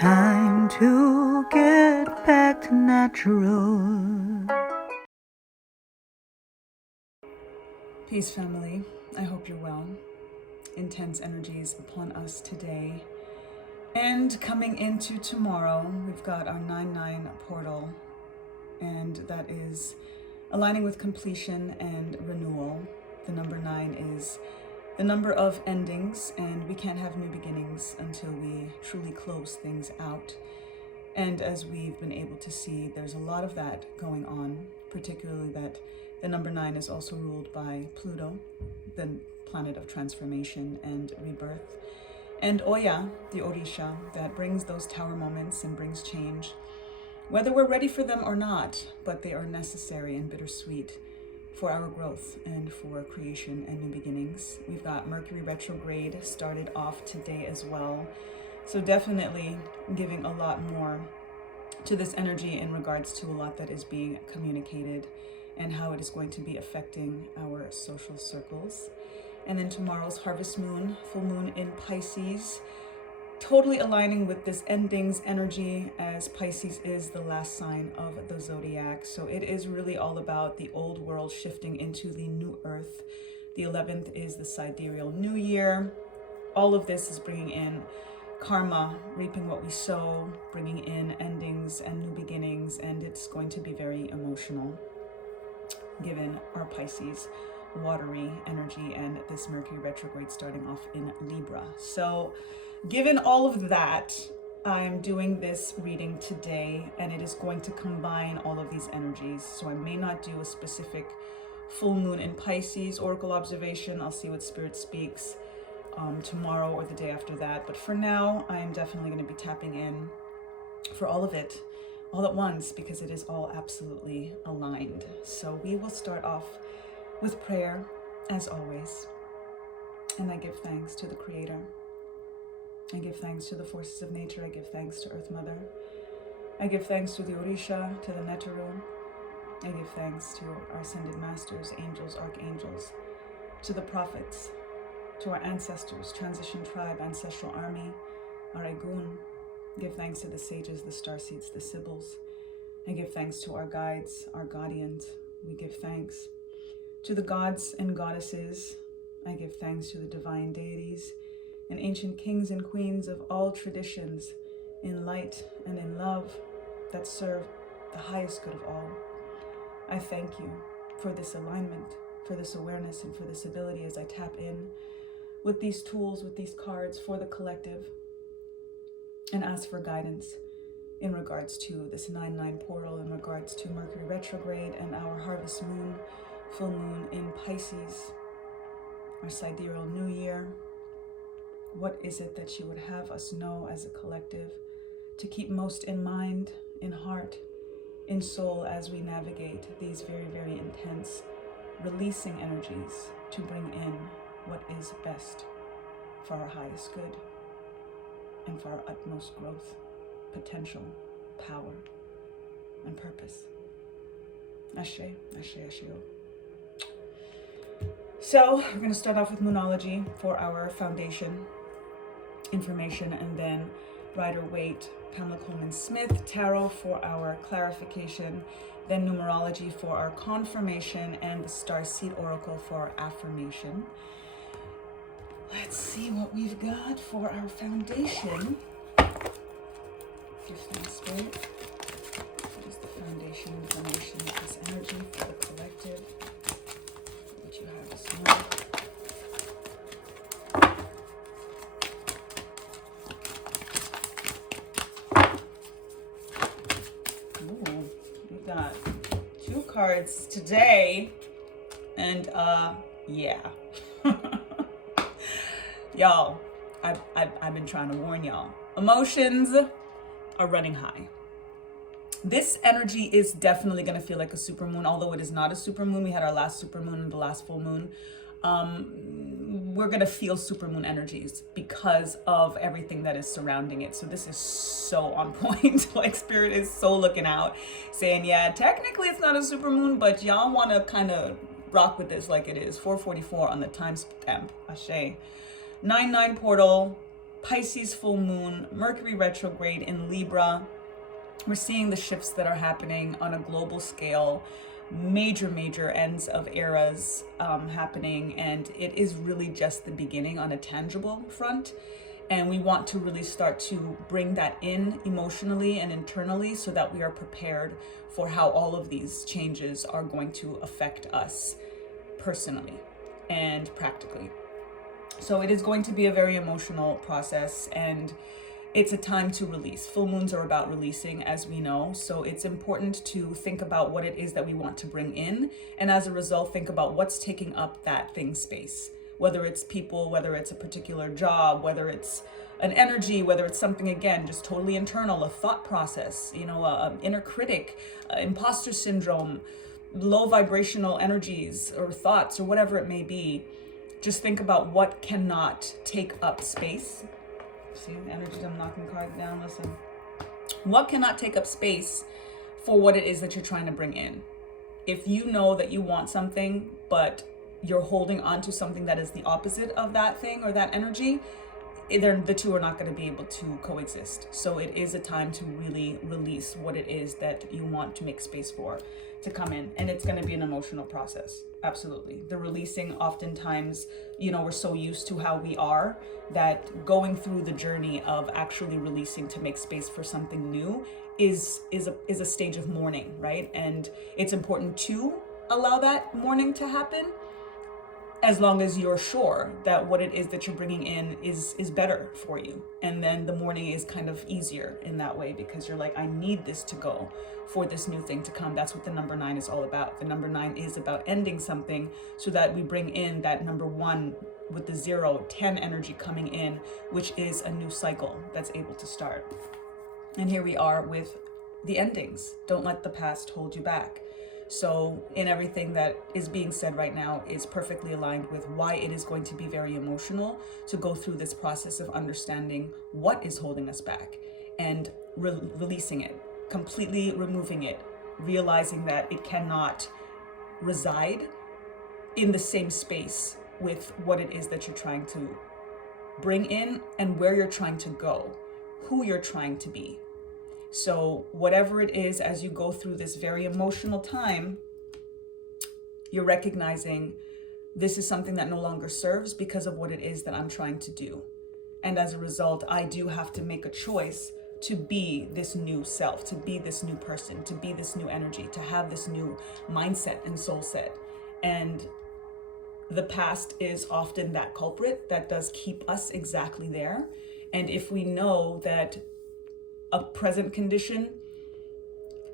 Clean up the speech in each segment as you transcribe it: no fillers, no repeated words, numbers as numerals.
time to get back to natural. Peace, family. I hope you're well. Intense energies upon us today. And coming into tomorrow, we've got our 9-9 portal. And that is aligning with completion and renewal. The number 9 is the number of endings, and we can't have new beginnings until we truly close things out. And as we've been able to see, there's a lot of that going on, particularly that the number 9 is also ruled by Pluto, the planet of transformation and rebirth, and Oya, the Orisha, that brings those tower moments and brings change, whether we're ready for them or not, but they are necessary and bittersweet for our growth and for creation and new beginnings. We've got Mercury retrograde started off today as well. So definitely giving a lot more to this energy in regards to a lot that is being communicated and how it is going to be affecting our social circles. And then tomorrow's harvest moon, full moon in Pisces, totally aligning with this endings energy, as Pisces is the last sign of the zodiac. So it is really all about the old world shifting into the new earth. The 11th is the sidereal new year. All of this is bringing in karma, reaping what we sow, bringing in endings and new beginnings, and it's going to be very emotional given our Pisces watery energy and this Mercury retrograde starting off in Libra. So given all of that, I'm doing this reading today, and it is going to combine all of these energies. So I may not do a specific full moon in Pisces oracle observation. I'll see what Spirit speaks tomorrow or the day after that. But for now, I am definitely going to be tapping in for all of it all at once, because it is all absolutely aligned. So we will start off with prayer, as always. And I give thanks to the Creator. I give thanks to the forces of nature. I give thanks to Earth Mother. I give thanks to the Orisha, to the Netaru. I give thanks to our ascended masters, angels, archangels, to the prophets, to our ancestors, transition tribe, ancestral army, our Egun. Give thanks to the sages, the starseeds, the sibyls. I give thanks to our guides, our guardians. We give thanks to the gods and goddesses. I give thanks to the divine deities and ancient kings and queens of all traditions, in light and in love, that serve the highest good of all. I thank you for this alignment, for this awareness, and for this ability as I tap in with these tools, with these cards for the collective, and ask for guidance in regards to this 9-9 portal, in regards to Mercury retrograde and our harvest moon, full moon in Pisces, our sidereal new year. What is it that you would have us know as a collective to keep most in mind, in heart, in soul, as we navigate these very, very intense releasing energies to bring in what is best for our highest good and for our utmost growth, potential, power, and purpose. Ashe, ashe, ashe. So we're going to start off with Moonology for our foundation information, and then Rider-Waite, Pamela Coleman-Smith Tarot for our clarification, then Numerology for our confirmation, and the Starseed Oracle for our affirmation. Let's see what we've got for our foundation. Give thanks, Spirit. What is the foundation information of this energy for the collective? What you have us know. Ooh, we got 2 cards today, and yeah. Y'all, I've been trying to warn y'all. Emotions are running high. This energy is definitely going to feel like a supermoon, although it is not a supermoon. We had our last supermoon and the last full moon. We're going to feel supermoon energies because of everything that is surrounding it. So this is so on point. Like Spirit is so looking out, saying, yeah, technically it's not a supermoon, but y'all want to kind of rock with this like it is. 4:44 on the timestamp. Ashe. 9-9 portal. Pisces full moon, Mercury retrograde in Libra. We're seeing the shifts that are happening on a global scale, major ends of eras happening, and it is really just the beginning on a tangible front. And we want to really start to bring that in emotionally and internally so that we are prepared for how all of these changes are going to affect us personally and practically. So it is going to be a very emotional process, and it's a time to release. Full moons are about releasing, as we know. So it's important to think about what it is that we want to bring in. And as a result, think about what's taking up that thing space. Whether it's people, whether it's a particular job, whether it's an energy, whether it's something, again, just totally internal, a thought process, an inner critic, imposter syndrome, low vibrational energies or thoughts or whatever it may be. Just think about what cannot take up space. See the energies, I'm knocking cards down, listen. What cannot take up space for what it is that you're trying to bring in? If you know that you want something, but you're holding on to something that is the opposite of that thing or that energy, the two are not going to be able to coexist. So it is a time to really release what it is that you want to make space for to come in. And it's going to be an emotional process. Absolutely. The releasing, oftentimes, we're so used to how we are that going through the journey of actually releasing to make space for something new is a stage of mourning, right? And it's important to allow that mourning to happen, as long as you're sure that what it is that you're bringing in is better for you. And then the mourning is kind of easier in that way, because you're like, I need this to go for this new thing to come. That's what the number 9 is all about. The number 9 is about ending something so that we bring in that number 1 with the 0, 10 energy coming in, which is a new cycle that's able to start. And here we are with the endings. Don't let the past hold you back. So in everything that is being said right now is perfectly aligned with why it is going to be very emotional to go through this process of understanding what is holding us back and releasing it, completely removing it, realizing that it cannot reside in the same space with what it is that you're trying to bring in and where you're trying to go, who you're trying to be. So whatever it is, as you go through this very emotional time, you're recognizing this is something that no longer serves because of what it is that I'm trying to do. And as a result, I do have to make a choice to be this new self, to be this new person, to be this new energy, to have this new mindset and soul set. And the past is often that culprit that does keep us exactly there. And if we know that a present condition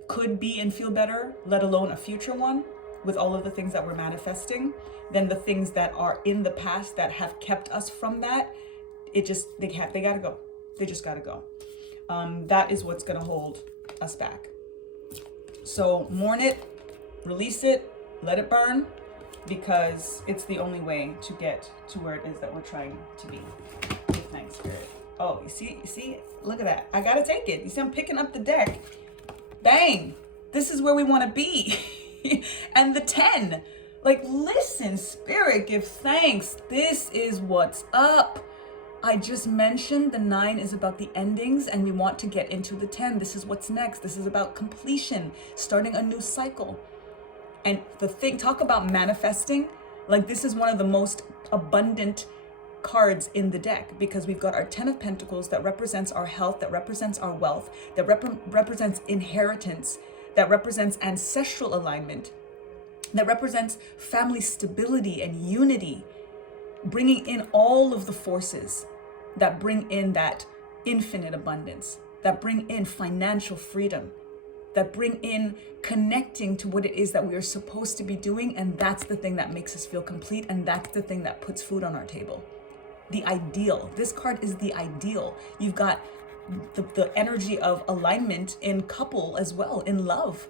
could be and feel better, let alone a future one, with all of the things that we're manifesting, then the things that are in the past that have kept us from that, they gotta go. They just gotta go. That is what's gonna hold us back. So mourn it, release it, let it burn, because it's the only way to get to where it is that we're trying to be. Give thanks, Spirit. Oh, you see, look at that. I gotta take it. You see, I'm picking up the deck. Bang. This is where we want to be. And the 10. Like, listen, Spirit, give thanks. This is what's up. I just mentioned the 9 is about the endings, and we want to get into the 10. This is what's next. This is about completion, starting a new cycle. And the thing, talk about manifesting. Like, this is one of the most abundant cards in the deck, because we've got our 10 of Pentacles that represents our health, that represents our wealth, that represents inheritance, that represents ancestral alignment, that represents family stability and unity, bringing in all of the forces that bring in that infinite abundance, that bring in financial freedom, that bring in connecting to what it is that we are supposed to be doing. And that's the thing that makes us feel complete. And that's the thing that puts food on our table. The ideal. This card is the ideal. You've got the energy of alignment in couple as well, in love,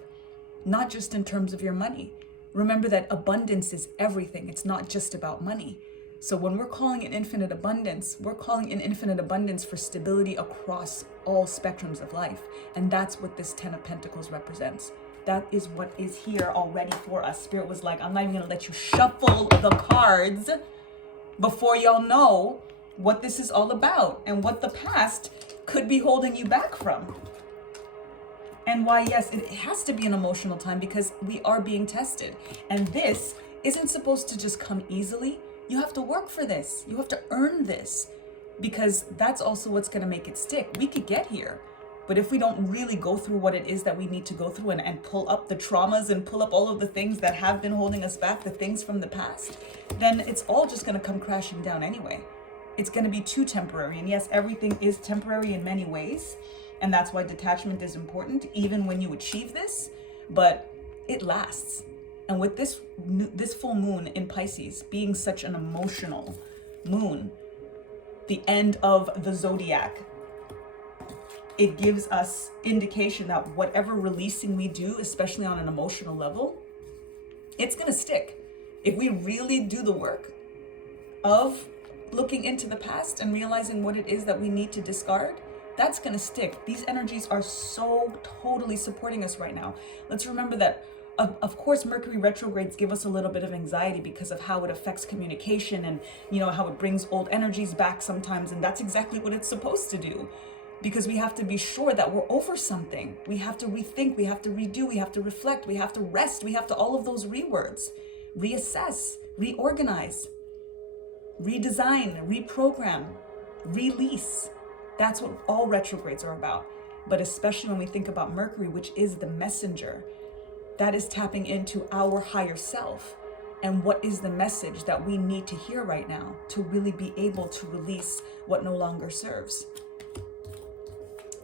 not just in terms of your money. Remember that abundance is everything. It's not just about money. So when we're calling in infinite abundance, we're calling in infinite abundance for stability across all spectrums of life. And that's what this 10 of Pentacles represents. That is what is here already for us. Spirit was like, I'm not even gonna let you shuffle the cards before y'all know what this is all about and what the past could be holding you back from. And why, yes, it has to be an emotional time because we are being tested. And this isn't supposed to just come easily. You have to work for this. You have to earn this, because that's also what's going to make it stick. We could get here, but if we don't really go through what it is that we need to go through and pull up the traumas and pull up all of the things that have been holding us back, the things from the past, then it's all just going to come crashing down anyway. It's going to be too temporary. And yes, everything is temporary in many ways. And that's why detachment is important, even when you achieve this, but it lasts. And with this full moon in Pisces being such an emotional moon, the end of the zodiac, it gives us indication that whatever releasing we do, especially on an emotional level, it's going to stick. If we really do the work of looking into the past and realizing what it is that we need to discard, that's going to stick. These energies are so totally supporting us right now. Let's remember that, of course, Mercury retrogrades give us a little bit of anxiety because of how it affects communication and, how it brings old energies back sometimes. And that's exactly what it's supposed to do, because we have to be sure that we're over something. We have to rethink, we have to redo, we have to reflect, we have to rest, we have to all of those rewords, reassess, reorganize, redesign, reprogram, release. That's what all retrogrades are about. But especially when we think about Mercury, which is the messenger, that is tapping into our higher self. And what is the message that we need to hear right now to really be able to release what no longer serves?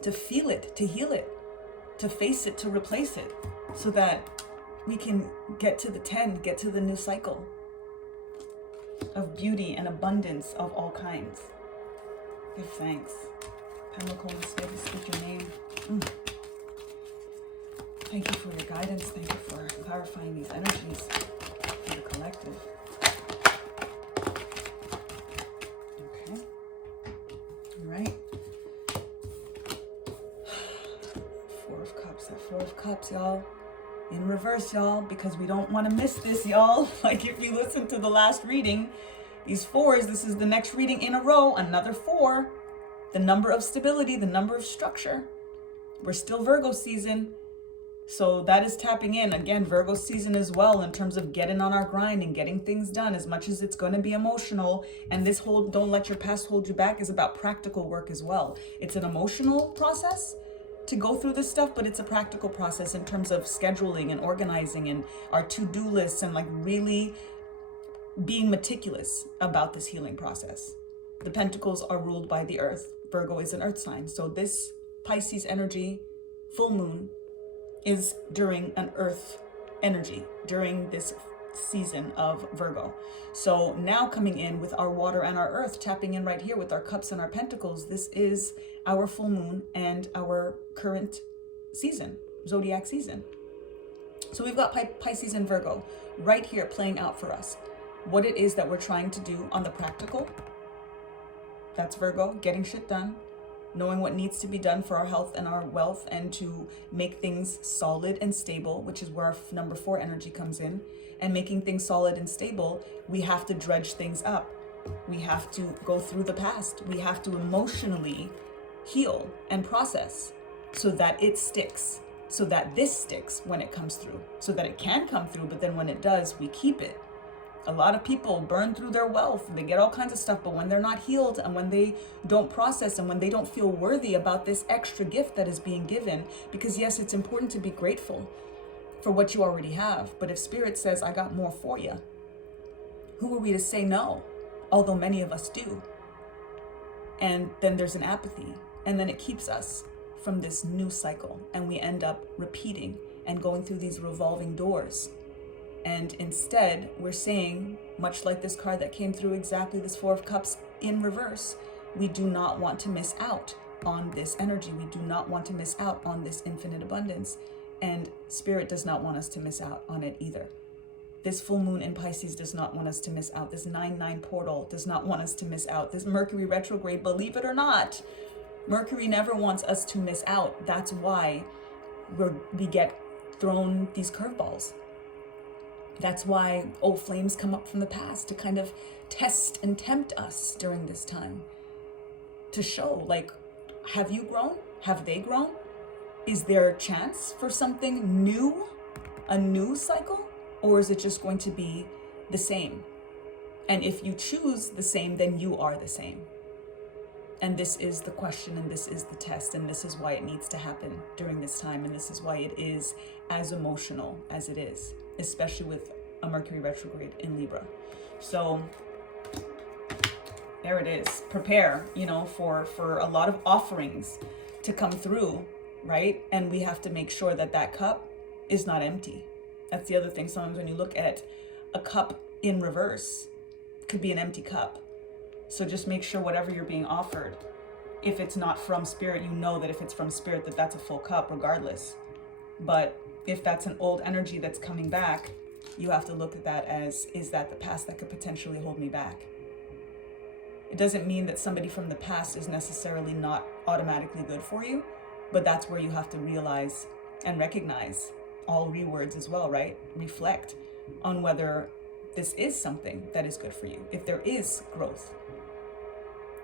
To feel it, to heal it, to face it, to replace it, so that we can get to the 10, get to the new cycle of beauty and abundance of all kinds. Give thanks. Pentacle, Spirit, speak your name. Thank you for your guidance. Thank you for clarifying these energies for the collective. Okay. All right. Four of Cups. That Four of Cups, y'all. In reverse, y'all, because we don't want to miss this, y'all. Like if you listen to the last reading, these fours, this is the next reading in a row, another 4. The number of stability, the number of structure. We're still Virgo season. So that is tapping in, again, Virgo season as well, in terms of getting on our grind and getting things done, as much as it's going to be emotional. And this whole don't let your past hold you back is about practical work as well. It's an emotional process to go through this stuff, but it's a practical process in terms of scheduling and organizing and our to-do lists and like really being meticulous about this healing process. The Pentacles are ruled by the Earth. Virgo is an Earth sign. So this Pisces energy, full moon, is during an Earth energy, during this season of Virgo. So now coming in with our water and our earth, tapping in right here with our cups and our pentacles, this is our full moon and our current season, zodiac season. So we've got Pisces and Virgo right here playing out for us. What it is that we're trying to do on the practical, that's Virgo, getting shit done, knowing what needs to be done for our health and our wealth and to make things solid and stable, which is where our number 4 energy comes in. And making things solid and stable, we have to dredge things up. We have to go through the past. We have to emotionally heal and process so that it sticks, so that this sticks when it comes through, so that it can come through, but then when it does, we keep it. A lot of people burn through their wealth, they get all kinds of stuff, but when they're not healed and when they don't process and when they don't feel worthy about this extra gift that is being given, because yes, it's important to be grateful for what you already have, but if Spirit says, I got more for you, who are we to say no? Although many of us do. And then there's an apathy, and then it keeps us from this new cycle, and we end up repeating and going through these revolving doors. And instead, we're saying, much like this card that came through exactly, this 4 of Cups in reverse, we do not want to miss out on this energy. We do not want to miss out on this infinite abundance. And Spirit does not want us to miss out on it either. This full moon in Pisces does not want us to miss out. This 9/9 portal does not want us to miss out. This Mercury retrograde, believe it or not, Mercury never wants us to miss out. That's why we get thrown these curveballs. That's why old flames come up from the past to kind of test and tempt us during this time, to show, like, have you grown? Have they grown? Is there a chance for something new, a new cycle? Or is it just going to be the same? And if you choose the same, then you are the same. And this is the question, and this is the test, and this is why it needs to happen during this time, and this is why it is as emotional as it is, especially with a Mercury retrograde in Libra. So there it is. Prepare, for a lot of offerings to come through, right? And we have to make sure that that cup is not empty. That's the other thing. Sometimes when you look at a cup in reverse, it could be an empty cup. So just make sure whatever you're being offered, if it's not from spirit, you know that if it's from spirit, that that's a full cup regardless. But if that's an old energy that's coming back, you have to look at that as, is that the past that could potentially hold me back? It doesn't mean that somebody from the past is necessarily not automatically good for you, but that's where you have to realize and recognize, all rewords as well, right? Reflect on whether this is something that is good for you, if there is growth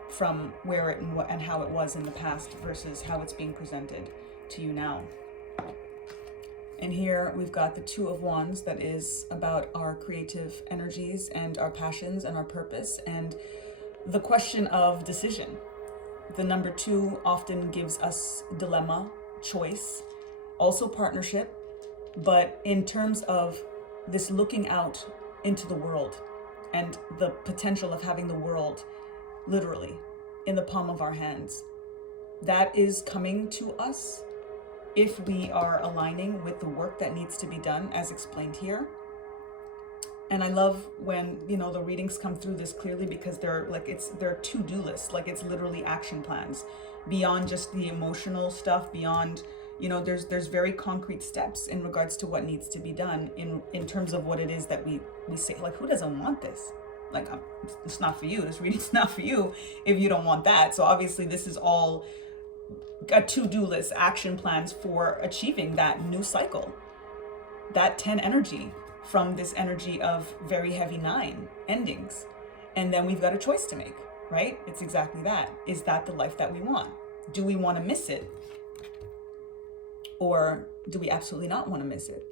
from where it and how it was in the past versus how it's being presented to you now. And here we've got the Two of Wands, that is about our creative energies and our passions and our purpose, and the question of decision. The number 2 often gives us dilemma, choice, also partnership, but in terms of this looking out into the world and the potential of having the world literally in the palm of our hands, that is coming to us if we are aligning with the work that needs to be done as explained here. And I love when, the readings come through this clearly, because they're to-do lists, like it's literally action plans beyond just the emotional stuff, beyond, there's very concrete steps in regards to what needs to be done in terms of what it is that we say, like, who doesn't want this? Like, it's not for you. This reading's not for you if you don't want that. So obviously this is all a to-do list, action plans for achieving that new cycle, that 10 energy, from this energy of very heavy 9 endings. And then we've got a choice to make, right? It's exactly that. Is that the life that we want? Do we want to miss it? Or do we absolutely not want to miss it?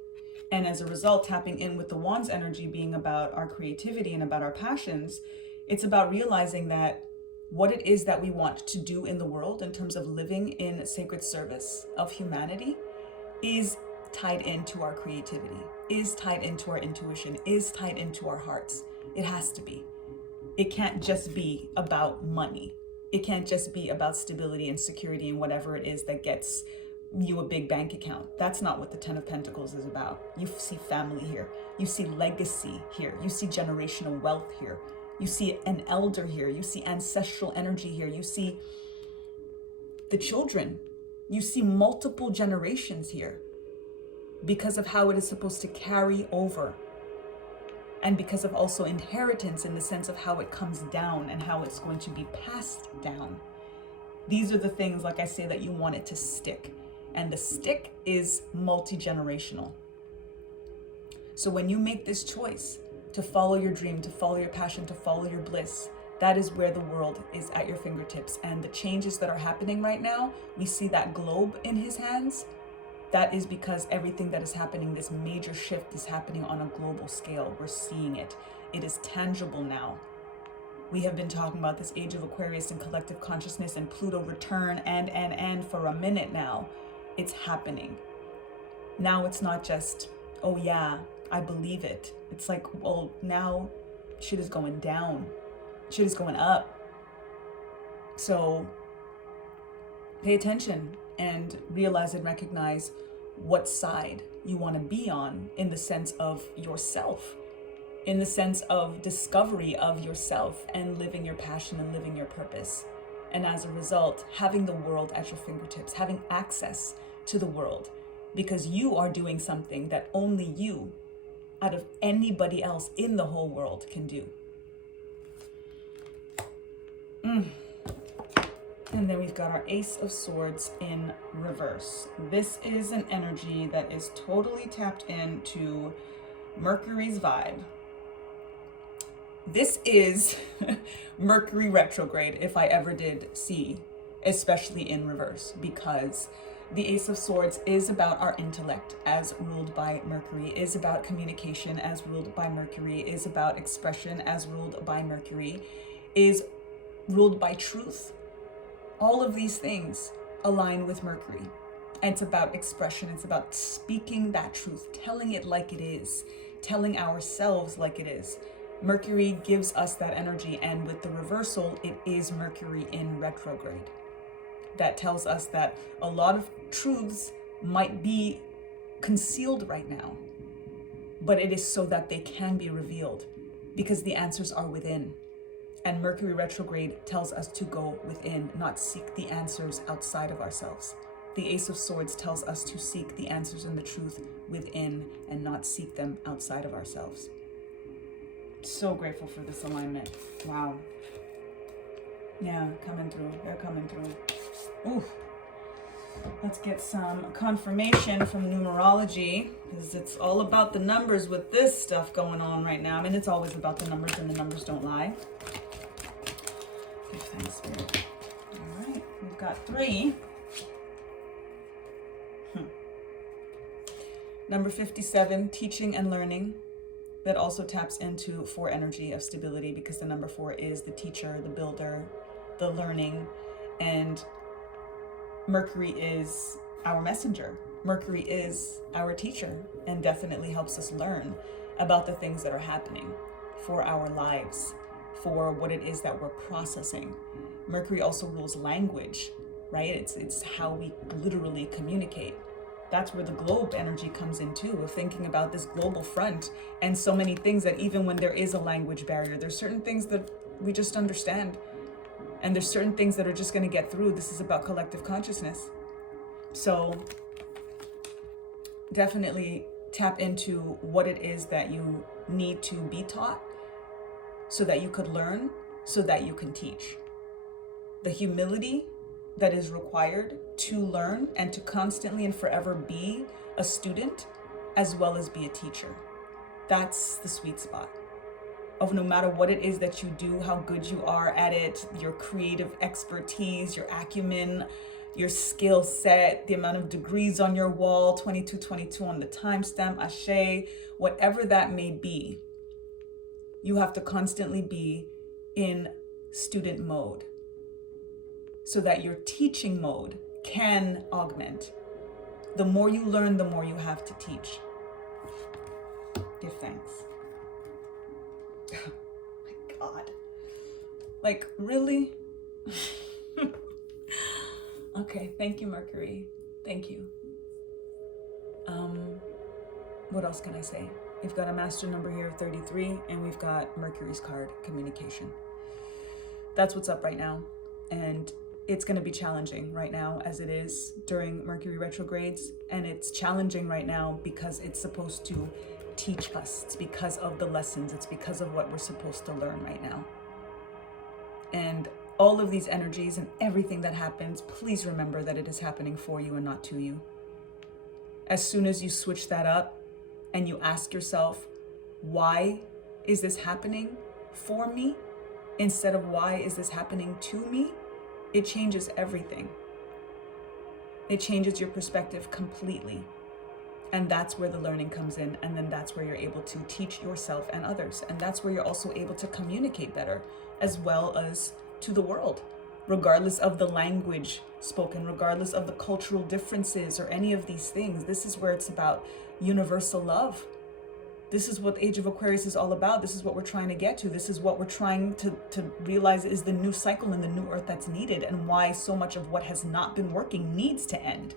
And as a result, tapping in with the Wands energy being about our creativity and about our passions, it's about realizing that what it is that we want to do in the world in terms of living in sacred service of humanity is tied into our creativity, is tied into our intuition, is tied into our hearts. It has to be. It can't just be about money. It can't just be about stability and security and whatever it is that gets you a big bank account. That's not what the 10 of Pentacles is about. You see family here. You see legacy here. You see generational wealth here. You see an elder here. You see ancestral energy here. You see the children. You see multiple generations here, because of how it is supposed to carry over, and because of also inheritance in the sense of how it comes down and how it's going to be passed down. These are the things, like I say, that you want it to stick, and the stick is multi-generational. So when you make this choice to follow your dream, to follow your passion, to follow your bliss, that is where the world is at your fingertips. And the changes that are happening right now, we see that globe in his hands. That is because everything that is happening, this major shift, is happening on a global scale. We're seeing it. It is tangible now. We have been talking about this age of Aquarius and collective consciousness and Pluto return and for a minute now. It's happening. Now it's not just, oh yeah, I believe it. It's like, well, now shit is going down. Shit is going up. So pay attention and realize and recognize what side you want to be on, in the sense of yourself, in the sense of discovery of yourself and living your passion and living your purpose. And as a result, having the world at your fingertips, having access to the world, because you are doing something that only you, out of anybody else in the whole world, can do. And then we've got our Ace of Swords in reverse. This is an energy that is totally tapped into Mercury's vibe. This is Mercury retrograde, if I ever did see, especially in reverse, because the Ace of Swords is about our intellect as ruled by Mercury, is about communication as ruled by Mercury, is about expression as ruled by Mercury, is ruled by truth. All of these things align with Mercury. And it's about expression. It's about speaking that truth, telling it like it is, telling ourselves like it is. Mercury gives us that energy, and with the reversal, it is Mercury in retrograde. That tells us that a lot of truths might be concealed right now, but it is so that they can be revealed, because the answers are within. And Mercury retrograde tells us to go within, not seek the answers outside of ourselves. The Ace of Swords tells us to seek the answers and the truth within and not seek them outside of ourselves. So grateful for this alignment. Wow. Yeah, coming through. They're coming through. Ooh. Let's get some confirmation from numerology, because it's all about the numbers with this stuff going on right now. I mean, it's always about the numbers, and the numbers don't lie. Give thanks, Spirit. All right, we've got 3. Number 57, teaching and learning. That also taps into 4 energy of stability, because the number 4 is the teacher, the builder, the learning, and Mercury is our messenger. Mercury is our teacher, and definitely helps us learn about the things that are happening for our lives, for what it is that we're processing. Mercury also rules language, right? It's how we literally communicate. That's where the globe energy comes in too, of thinking about this global front and so many things that even when there is a language barrier, there's certain things that we just understand. And there's certain things that are just going to get through. This is about collective consciousness. So definitely tap into what it is that you need to be taught so that you could learn, so that you can teach. The humility that is required to learn and to constantly and forever be a student as well as be a teacher. That's the sweet spot of no matter what it is that you do, how good you are at it, your creative expertise, your acumen, your skill set, the amount of degrees on your wall, 2222 on the timestamp, ashe, whatever that may be, you have to constantly be in student mode so that your teaching mode can augment. The more you learn, the more you have to teach. Give thanks. Oh my God. Like, really? Okay, thank you, Mercury. Thank you. What else can I say? We've got a master number here of 33, and we've got Mercury's card, communication. That's what's up right now. And it's going to be challenging right now, as it is during Mercury retrogrades. And it's challenging right now because it's supposed to teach us. It's because of the lessons. It's because of what we're supposed to learn right now. And all of these energies and everything that happens, please remember that it is happening for you and not to you. As soon as you switch that up and you ask yourself, why is this happening for me? Instead of why is this happening to me? It changes everything. It changes your perspective completely. And that's where the learning comes in. And then that's where you're able to teach yourself and others. And that's where you're also able to communicate better, as well as to the world, regardless of the language spoken, regardless of the cultural differences or any of these things. This is where it's about universal love. This is what Age of Aquarius is all about. This is what we're trying to get to. This is what we're trying to realize is the new cycle and the new earth that's needed, and why so much of what has not been working needs to end.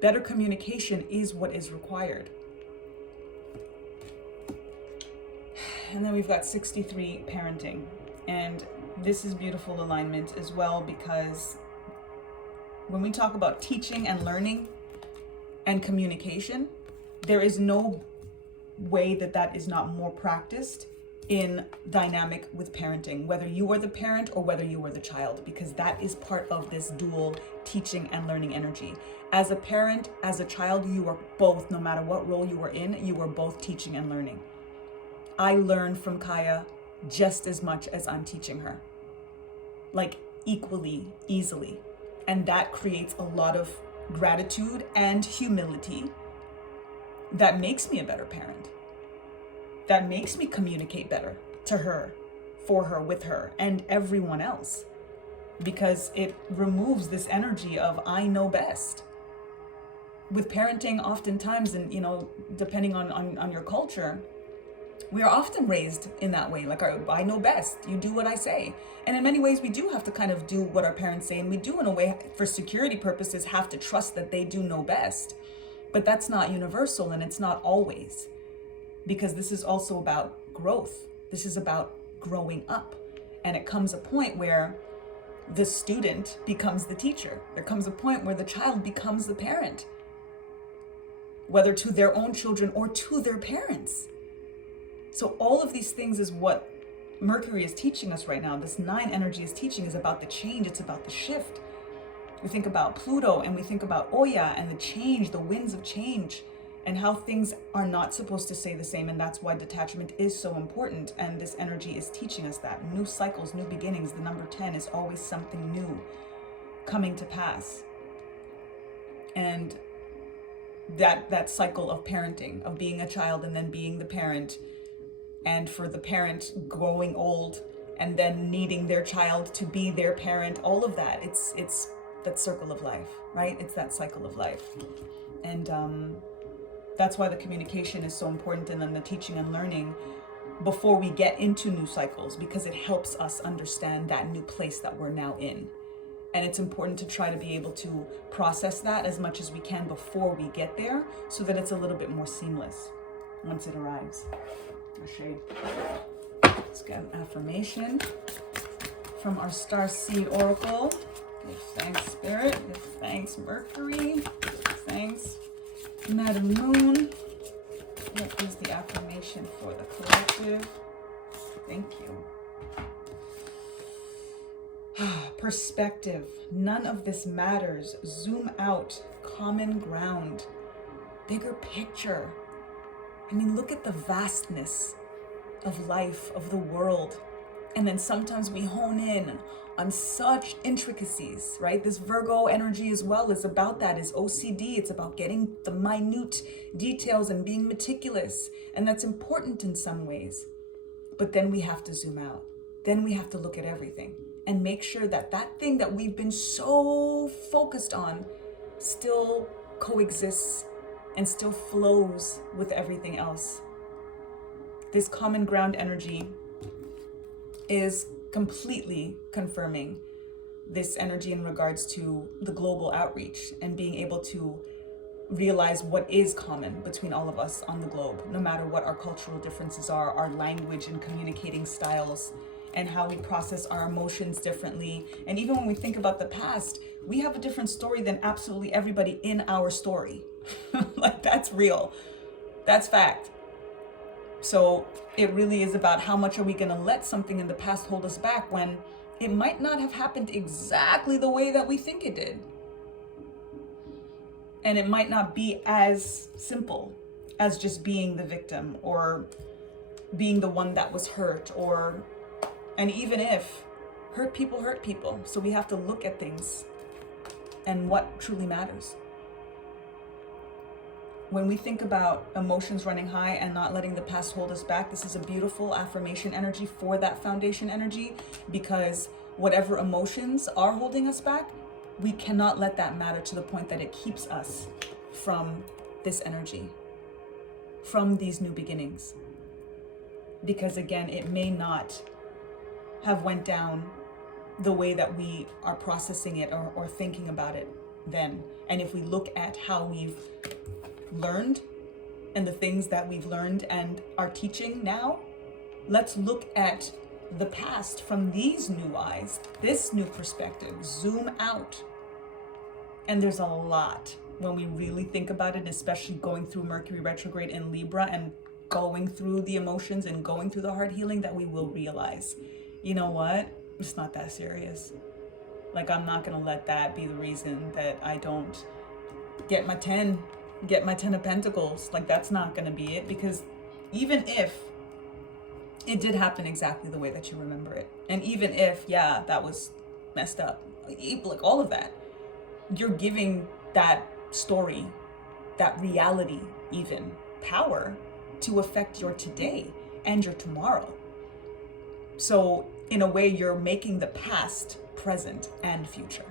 Better communication is what is required. And then we've got 63, parenting. And this is beautiful alignment as well, because when we talk about teaching and learning and communication, there is no way that that is not more practiced in dynamic with parenting, whether you are the parent or whether you are the child, because that is part of this dual teaching and learning energy. As a parent, as a child, you are both, no matter what role you are in, you are both teaching and learning. I learn from Kaya just as much as I'm teaching her, like equally, easily. And that creates a lot of gratitude and humility that makes me a better parent, that makes me communicate better to her, for her, with her, and everyone else, because it removes this energy of I know best. With parenting, oftentimes, and depending on your culture, we are often raised in that way, like I know best, you do what I say. And in many ways, we do have to kind of do what our parents say, and we do, in a way, for security purposes, have to trust that they do know best. But that's not universal, and it's not always, because this is also about growth. This is about growing up. And it comes a point where the student becomes the teacher. There comes a point where the child becomes the parent, whether to their own children or to their parents. So all of these things is what Mercury is teaching us right now. This 9 energy is teaching is about the change. It's about the shift. We think about Pluto and we think about Oya and the change, the winds of change, and how things are not supposed to stay the same. And that's why detachment is so important. And this energy is teaching us that. New cycles, new beginnings. The number 10 is always something new coming to pass. And that cycle of parenting, of being a child and then being the parent, and for the parent growing old and then needing their child to be their parent, all of that, it's that circle of life, right? It's that cycle of life. And that's why the communication is so important, and then the teaching and learning before we get into new cycles, because it helps us understand that new place that we're now in. And it's important to try to be able to process that as much as we can before we get there, so that it's a little bit more seamless once it arrives. Let's get an affirmation from our Star Seed Oracle. Give thanks, Spirit. Give thanks, Mercury. Give thanks, Madam Moon. What is the affirmation for the collective? Thank you. Perspective. None of this matters. Zoom out. Common ground. Bigger picture. I mean, look at the vastness of life, of the world. And then sometimes we hone in on such intricacies, right? This Virgo energy as well is about that, is OCD. It's about getting the minute details and being meticulous. And that's important in some ways. But then we have to zoom out. Then we have to look at everything and make sure that that thing that we've been so focused on still coexists and still flows with everything else. This common ground energy is completely confirming this energy in regards to the global outreach and being able to realize what is common between all of us on the globe, no matter what our cultural differences are, our language and communicating styles, and how we process our emotions differently. And even when we think about the past, we have a different story than absolutely everybody in our story. Like, that's real. That's fact. So it really is about how much are we going to let something in the past hold us back when it might not have happened exactly the way that we think it did. And it might not be as simple as just being the victim or being the one that was hurt, and even if hurt people. So we have to look at things and what truly matters. When we think about emotions running high and not letting the past hold us back, this is a beautiful affirmation energy for that foundation energy, because whatever emotions are holding us back, we cannot let that matter to the point that it keeps us from this energy, from these new beginnings. Because again, it may not have went down the way that we are processing it or thinking about it then. And if we look at how we've learned and the things that we've learned and are teaching now, let's look at the past from these new eyes, this new perspective. Zoom out. And there's a lot when we really think about it, especially going through Mercury retrograde in Libra and going through the emotions and going through the hard healing that we will realize, you know what? It's not that serious. Like, I'm not going to let that be the reason that I don't get my 10 of Pentacles. Like, that's not going to be it, because even if it did happen exactly the way that you remember it, and even if, yeah, that was messed up, like all of that, you're giving that story, that reality, even power to affect your today and your tomorrow. So in a way, you're making the past, present, and future.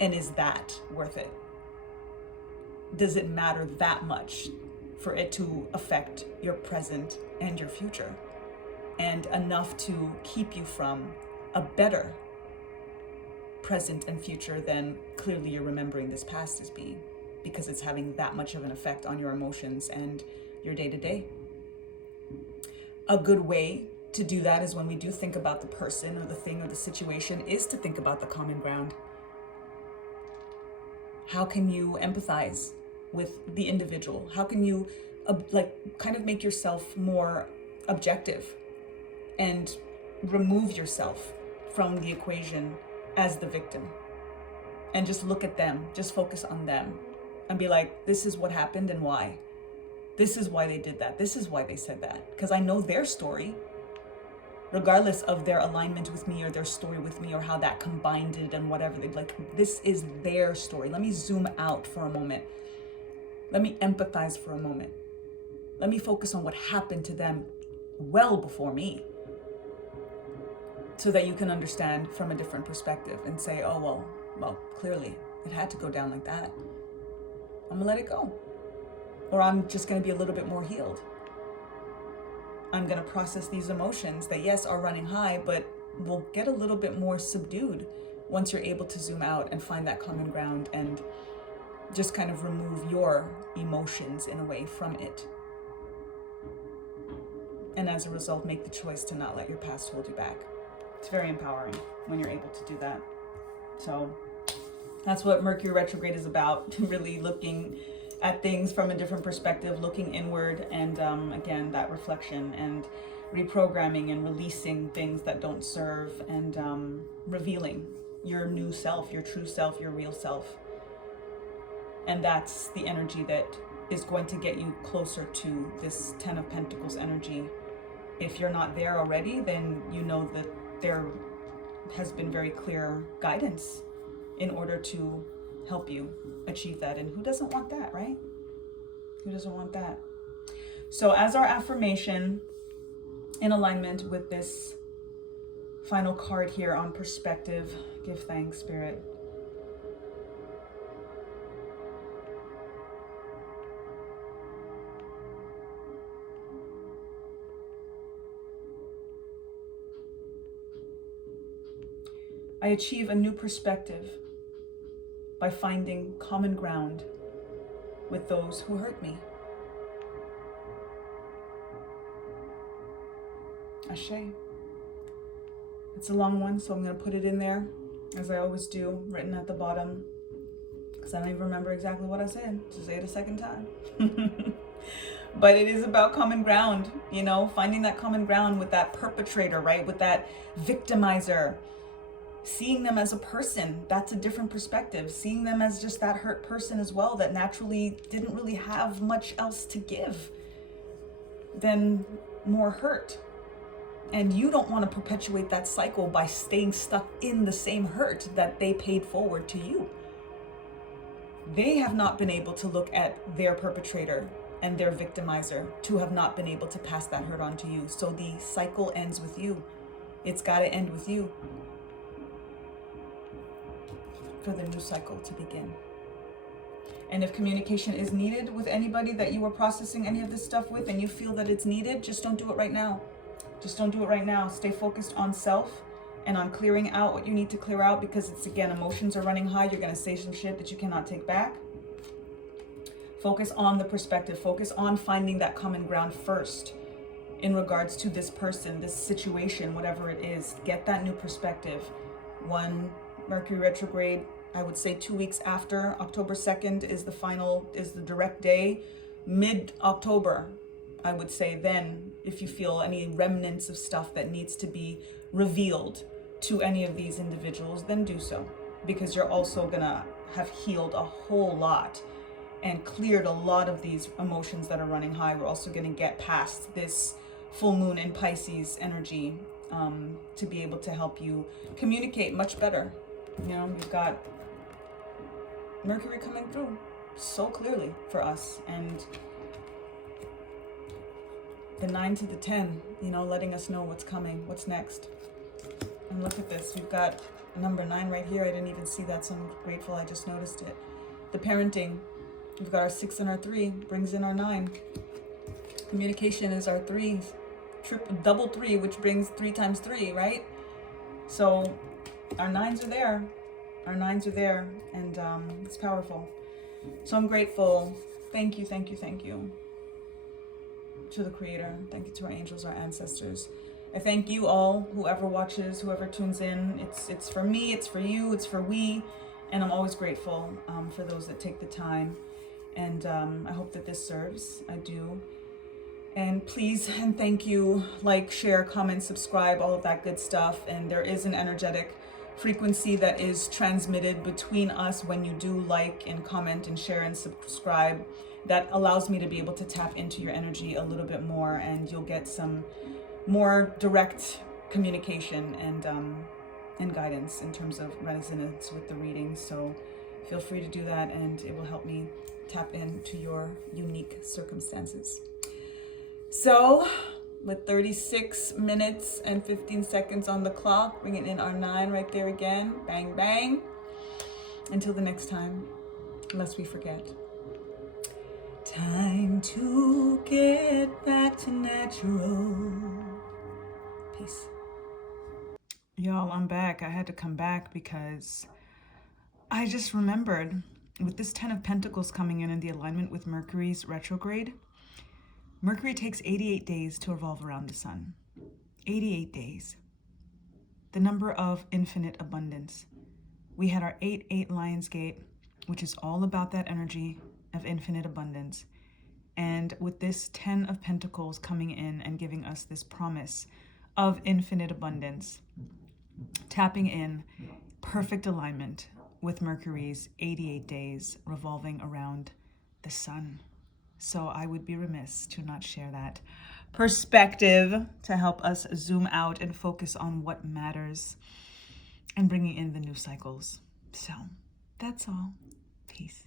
And is that worth it? Does it matter that much for it to affect your present and your future? And enough to keep you from a better present and future than clearly you're remembering this past as being, because it's having that much of an effect on your emotions and your day-to-day. A good way to do that is when we do think about the person or the thing or the situation, is to think about the common ground. How can you empathize with the individual? How can you kind of make yourself more objective and remove yourself from the equation as the victim, and just look at them, just focus on them and be like, this is what happened and why. This is why they did that. This is why they said that. Because I know their story, regardless of their alignment with me or their story with me or how that combined it and whatever. This is their story. Let me zoom out for a moment. Let me empathize for a moment. Let me focus on what happened to them well before me, so that you can understand from a different perspective and say, oh, well, clearly it had to go down like that. I'm gonna let it go. Or I'm just gonna be a little bit more healed. I'm gonna process these emotions that, yes, are running high, but will get a little bit more subdued once you're able to zoom out and find that common ground and just kind of remove your emotions in a way from it. And as a result, make the choice to not let your past hold you back. It's very empowering when you're able to do that. So that's what Mercury retrograde is about, really looking at things from a different perspective, looking inward, and again, that reflection and reprogramming and releasing things that don't serve, and revealing your new self, your true self, your real self. And that's the energy that is going to get you closer to this 10 of Pentacles energy. If you're not there already, then you know that there has been very clear guidance in order to help you achieve that. And who doesn't want that, right? Who doesn't want that? So as our affirmation, in alignment with this final card here on perspective, give thanks, Spirit. I achieve a new perspective by finding common ground with those who hurt me. Ashe. It's a long one, so I'm going to put it in there, as I always do, written at the bottom, because I don't even remember exactly what I said, to say it a second time. But it is about common ground, you know, finding that common ground with that perpetrator, right? With that victimizer. Seeing them as a person, that's a different perspective. Seeing them as just that hurt person as well, that naturally didn't really have much else to give than more hurt. And you don't want to perpetuate that cycle by staying stuck in the same hurt that they paid forward to you. They have not been able to look at their perpetrator and their victimizer, to have not been able to pass that hurt on to you. So the cycle ends with you. It's got to end with you for the new cycle to begin. And if communication is needed with anybody that you are processing any of this stuff with, and you feel that it's needed, just don't do it right now. Just don't do it right now. Stay focused on self and on clearing out what you need to clear out, because it's, again, emotions are running high. You're going to say some shit that you cannot take back. Focus on the perspective. Focus on finding that common ground first in regards to this person, this situation, whatever it is. Get that new perspective. One Mercury retrograde, I would say 2 weeks after October 2nd is the direct day mid-October, I would say. Then if you feel any remnants of stuff that needs to be revealed to any of these individuals, then do so, because you're also gonna have healed a whole lot and cleared a lot of these emotions that are running high. We're also gonna get past this full moon in Pisces energy to be able to help you communicate much better. You know, you've got Mercury coming through so clearly for us, and the 9 to the 10, you know, letting us know what's coming, what's next. And look at this, we've got number 9 right here. I didn't even see that, so I'm grateful I just noticed it. The parenting, we've got our 6 and our 3, brings in our 9. Communication is our 3, double 3, which brings 3 times 3, right? So our 9s are there. Our 9s are there, and it's powerful. So I'm grateful. Thank you, thank you, thank you to the Creator. Thank you to our angels, our ancestors. I thank you all, whoever watches, whoever tunes in. It's for me, it's for you, it's for we, and I'm always grateful for those that take the time. And I hope that this serves. I do. And please and thank you, like, share, comment, subscribe, all of that good stuff. And there is an energetic frequency that is transmitted between us when you do like and comment and share and subscribe, that allows me to be able to tap into your energy a little bit more, and you'll get some more direct communication and guidance in terms of resonance with the reading. So feel free to do that, and it will help me tap into your unique circumstances. So with 36 minutes and 15 seconds on the clock, bringing in our 9 right there again. Bang, bang. Until the next time, lest we forget. Time to get back to natural. Peace. Y'all, I'm back. I had to come back because I just remembered, with this 10 of Pentacles coming in the alignment with Mercury's retrograde, Mercury takes 88 days to revolve around the sun. 88 days. The number of infinite abundance. We had our 8-8 Lionsgate, which is all about that energy of infinite abundance. And with this 10 of Pentacles coming in and giving us this promise of infinite abundance, tapping in perfect alignment with Mercury's 88 days revolving around the sun. So I would be remiss to not share that perspective to help us zoom out and focus on what matters and bringing in the new cycles. So that's all. Peace.